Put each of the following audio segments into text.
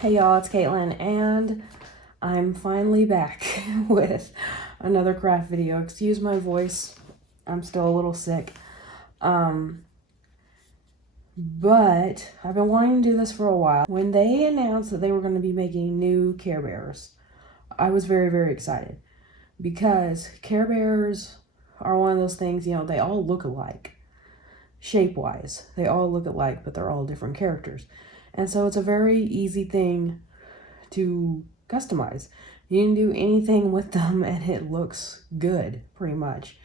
Hey y'all, it's Caitlyn, and I'm finally back with another craft video. Excuse my voice, I'm still a little sick. But I've been wanting to do this for a while. When they announced that they were going to be making new Care Bears, I was very, very excited. Because Care Bears are one of those things, you know, they all look alike. Shape-wise, they all look alike, but they're all different characters. And so it's a very easy thing to customize. You can do anything with them and it looks good, pretty much.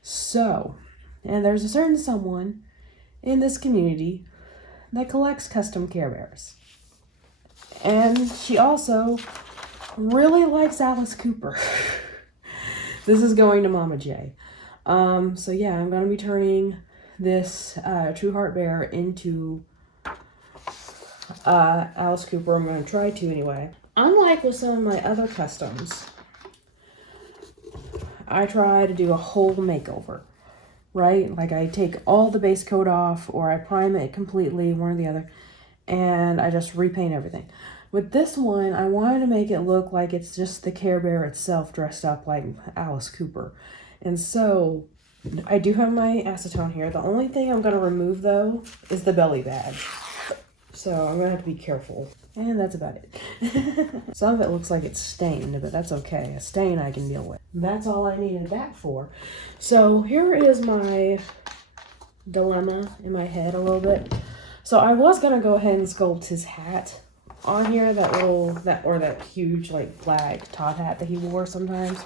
So, and there's a certain someone in this community that collects custom Care Bears. And she also really likes Alice Cooper. This is going to Mama J. So yeah, I'm going to be turning this True Heart Bear into Alice Cooper. I'm going to try to anyway. Unlike with some of my other customs, I try to do a whole makeover, right? Like I take all the base coat off or I prime it completely, one or the other, and I just repaint everything. With this one, I wanted to make it look like it's just the Care Bear itself dressed up like Alice Cooper. And so I do have my acetone here. The only thing I'm going to remove though is the belly badge. So I'm going to have to be careful. And that's about it. Some of it looks like it's stained, but that's okay. A stain I can deal with. That's all I needed that for. So here is my dilemma in my head a little bit. So I was going to go ahead and sculpt his hat on here, that huge like black top hat that he wore sometimes.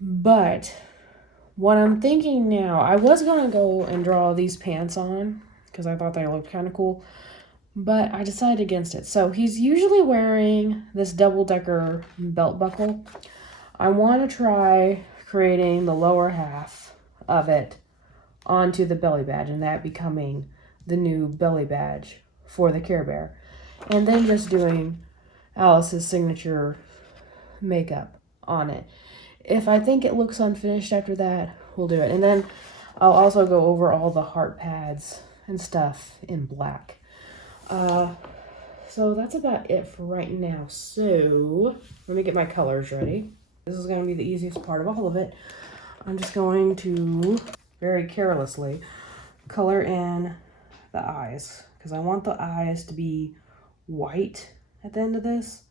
But what I'm thinking now, I was going to go and draw these pants on because I thought they looked kind of cool, but I decided against it. So he's usually wearing this double-decker belt buckle. I want to try creating the lower half of it onto the belly badge and that becoming the new belly badge for the Care Bear. And then just doing Alice's signature makeup on it. If I think it looks unfinished after that, we'll do it. And then I'll also go over all the heart pads and stuff in black. So that's about it for right now. So let me get my colors ready. This is going to be the easiest part of all of it. I'm just going to very carelessly color in the eyes because I want the eyes to be white at the end of this.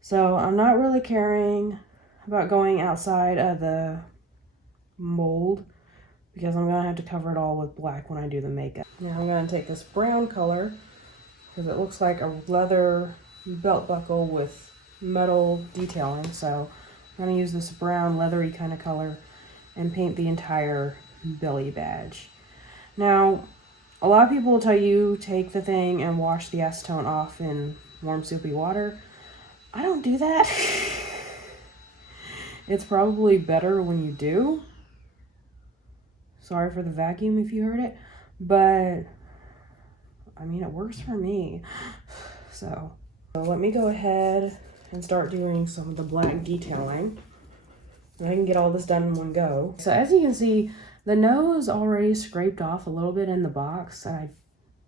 So I'm not really caring about going outside of the mold because I'm going to have to cover it all with black when I do the makeup. Now I'm going to take this brown color because it looks like a leather belt buckle with metal detailing. So I'm going to use this brown leathery kind of color and paint the entire belly badge. Now, a lot of people will tell you take the thing and wash the acetone off in warm soapy water. I don't do that. It's probably better when you do. Sorry for the vacuum if you heard it, but I mean, it works for me. So let me go ahead and start doing some of the black detailing. And I can get all this done in one go. So as you can see, the nose already scraped off a little bit in the box. And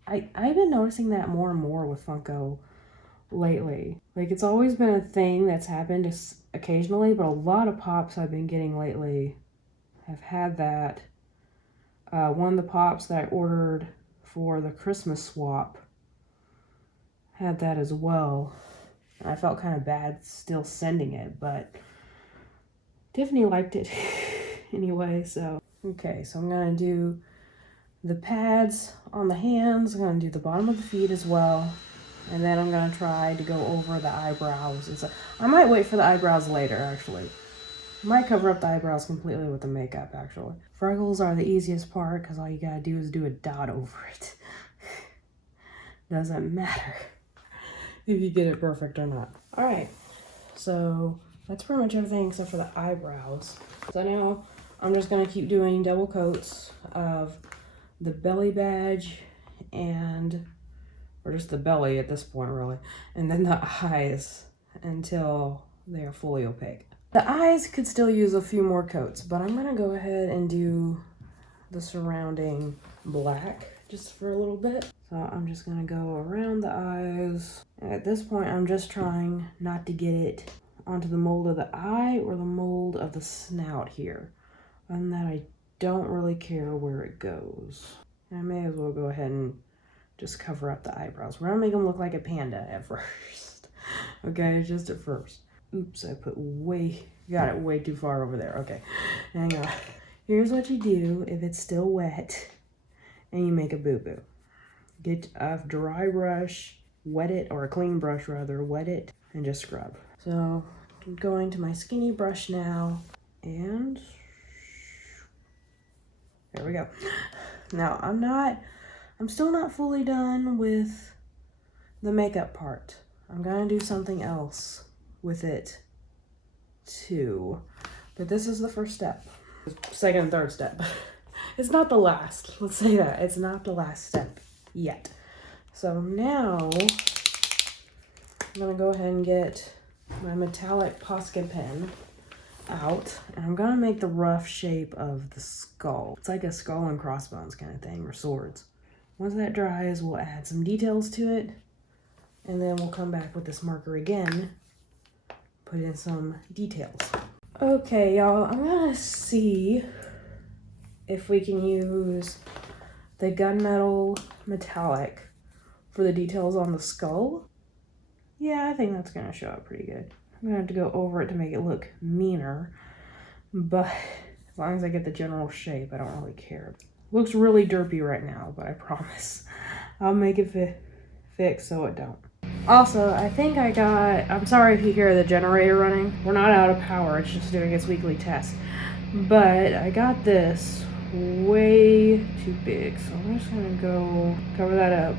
I've been noticing that more and more with Funko lately. Like it's always been a thing that's happened occasionally, but a lot of pops I've been getting lately have had that. One of the pops that I ordered for the Christmas swap had that as well. And I felt kind of bad still sending it, but Tiffany liked it anyway, so. Okay, so I'm going to do the pads on the hands. I'm going to do the bottom of the feet as well. And then I'm going to try to go over the eyebrows and stuff. I might wait for the eyebrows later, actually. I might cover up the eyebrows completely with the makeup, actually. Freckles are the easiest part because all you gotta do is do a dot over it. Doesn't matter if you get it perfect or not. Alright, so that's pretty much everything except for the eyebrows. So now I'm just gonna keep doing double coats of the belly badge or just the belly at this point really, and then the eyes until they are fully opaque. The eyes could still use a few more coats, but I'm gonna go ahead and do the surrounding black just for a little bit. So I'm just gonna go around the eyes. And at this point, I'm just trying not to get it onto the mold of the eye or the mold of the snout here. And that I don't really care where it goes. I may as well go ahead and just cover up the eyebrows. We're gonna make them look like a panda at first. Okay, just at first. Oops, I got it way too far over there. Okay, hang on. Here's what you do if it's still wet and you make a boo-boo. Get a dry brush, wet it, or a clean brush rather, wet it, and just scrub. So I'm going to my skinny brush now, and there we go. Now I'm still not fully done with the makeup part. I'm gonna do something else with it too. But this is the first step. Second and third step. It's not the last. Let's say that. It's not the last step yet. So now I'm gonna go ahead and get my metallic Posca pen out, and I'm gonna make the rough shape of the skull. It's like a skull and crossbones kind of thing, or swords. Once that dries, we'll add some details to it, and then we'll come back with this marker again, put in some details. Okay, y'all, I'm gonna see if we can use the gunmetal metallic for the details on the skull. Yeah, I think that's gonna show up pretty good. I'm gonna have to go over it to make it look meaner, but as long as I get the general shape, I don't really care. Looks really derpy right now, but I promise I'll make it fix so it don't. Also, I think I'm sorry if you hear the generator running. We're not out of power, it's just doing its weekly test. But I got this way too big, so I'm just gonna go cover that up,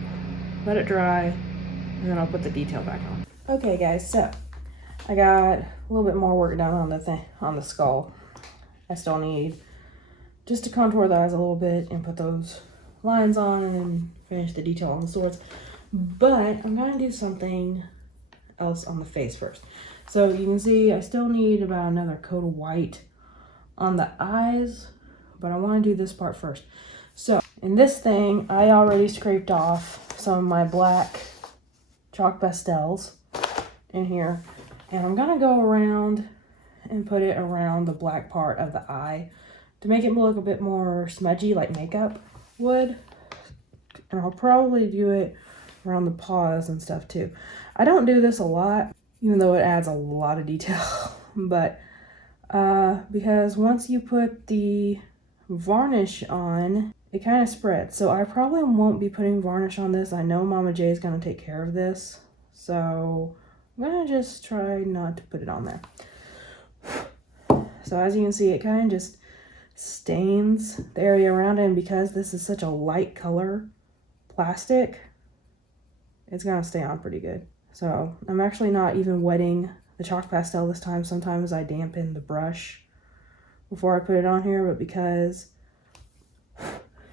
let it dry, and then I'll put the detail back on. Okay guys, so I got a little bit more work done on the skull. I still need just to contour the eyes a little bit and put those lines on and then finish the detail on the swords. But I'm gonna do something else on the face first. So you can see I still need about another coat of white on the eyes, but I want to do this part first. So in this thing, I already scraped off some of my black chalk pastels in here, and I'm gonna go around and put it around the black part of the eye to make it look a bit more smudgy like makeup would. And I'll probably do it around the paws and stuff too. I don't do this a lot, even though it adds a lot of detail, but because once you put the varnish on, it kind of spreads. So I probably won't be putting varnish on this. I know Mama J is going to take care of this, so I'm going to just try not to put it on there. So as you can see, it kind of just stains the area around it, and because this is such a light color plastic, it's gonna stay on pretty good. So I'm actually not even wetting the chalk pastel this time. Sometimes I dampen the brush before I put it on here, but because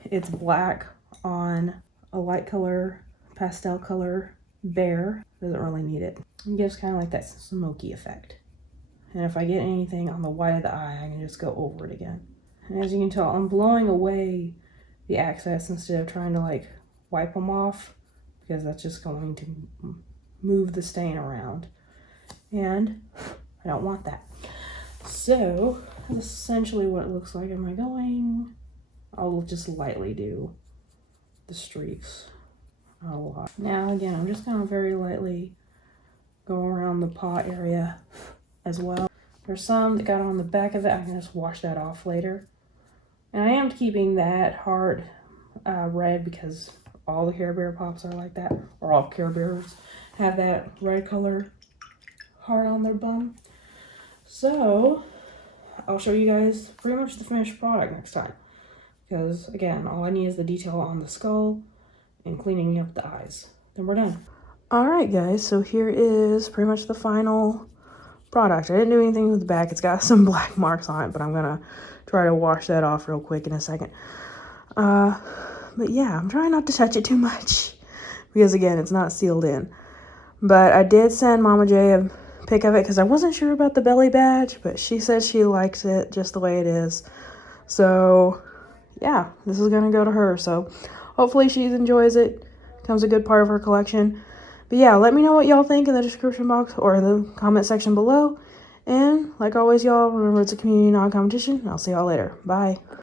it's black on a light color, pastel color bear, doesn't really need it. It gives kind of like that smoky effect. And if I get anything on the white of the eye, I can just go over it again. And as you can tell, I'm blowing away the excess instead of trying to like wipe them off, because that's just going to move the stain around, and I don't want that. So that's essentially what it looks like. I'll just lightly do the streaks, not a lot. Now again, I'm just gonna very lightly go around the paw area as well. There's some that got on the back of it. I can just wash that off later. And I am keeping that heart red because all the CareBear pops are like that, or all CareBears have that red color heart on their bum. So I'll show you guys pretty much the finished product next time, because again, all I need is the detail on the skull and cleaning up the eyes. Then we're done. All right guys, so here is pretty much the final product. I didn't do anything with the back. It's got some black marks on it, but I'm gonna try to wash that off real quick in a second. But yeah, I'm trying not to touch it too much because again, it's not sealed in. But I did send Mama J a pic of it because I wasn't sure about the belly badge, but she said she likes it just the way it is. So yeah, this is gonna go to her. So hopefully she enjoys it. Becomes a good part of her collection. But yeah, let me know what y'all think in the description box or in the comment section below. And like always, y'all, remember it's a community, not a competition. I'll see y'all later. Bye.